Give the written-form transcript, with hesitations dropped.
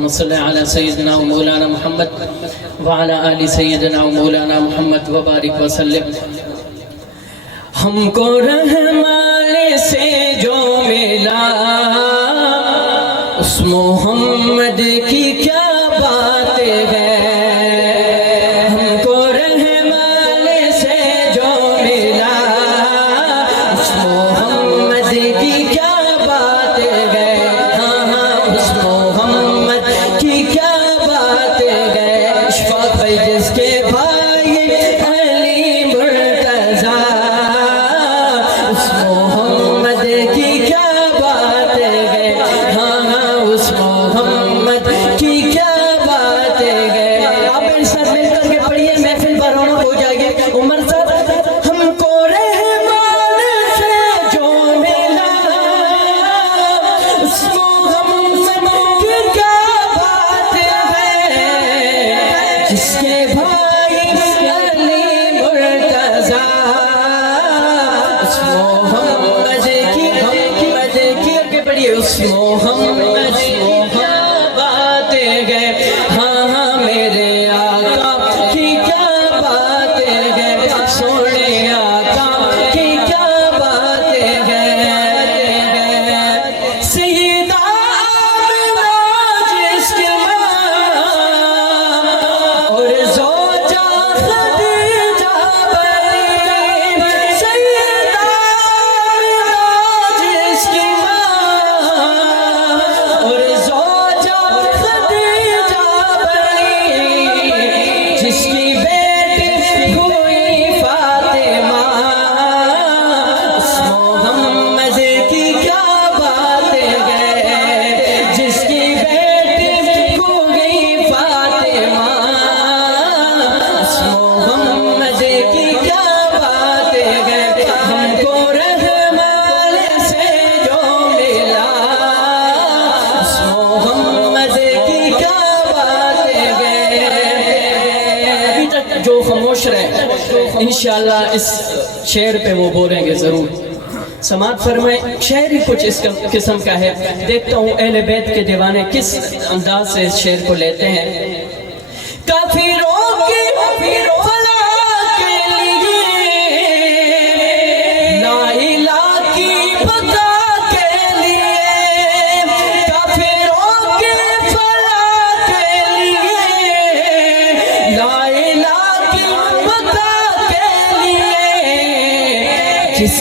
اللهم صل على سيدنا ومولانا محمد وعلى آل سيدنا ومولانا محمد وبارك وسلم. ہم کو رحمان سے جو ملا اس محمد کی کیا بات ہے. ہم کو رحمان سے جو ملا اس محمد کی کیا بات ہے. ہاں ہاں اس محمد کی کیا بات ہے. اشفاق بھائی جس کے بھائی علی مرتضیٰ اس محمد کی کیا بات ہے. ہاں ہاں اس محمد کی کیا بات ہے. آپ میرے ساتھ مل کر کے پڑھیے, محفل برونق ہو جائے گی. عمر صاحب ہم کو رحمان سے جو ملا اس محمد کی کیا بات ہے. جس کے بھائی علی مرتضیٰ اس محمد کی آگے بڑھیے اس محمد کی کیا بات ہے. ہاں ہاں میرے آقا کی کیا بات ہے. سونے آقا کی کیا بات ہے. سیدہ آمنہ جس کی ماں اور زوجہ خدیجہ بنی. سیدہ آمنہ جس کی ماں اور زوجہ خدیجہ بنی. جس کی بیٹی ہوئی فاطمہ اس محمد کی کیا بات ہے. جس کی بیٹی ہوئی فاطمہ اس محمد کی کیا بات ہے. ہم کو رحمان سے جو ملا اس محمد کی کیا بات ہے. ابھی تک جو خاموش رہے انشاءاللہ اس شعر پہ وہ بولیں گے ضرور. سماعت فرمائیں. شعر ہی کچھ اس قسم کا ہے. دیکھتا ہوں اہل بیت کے دیوانے کس انداز سے اس شعر کو لیتے ہیں. کافروں کی فلاح کے لیے لا الہ کی بقا کے لیے. کافروں کی فلاح کے لیے لا الہ کی بقا کے لیے. جس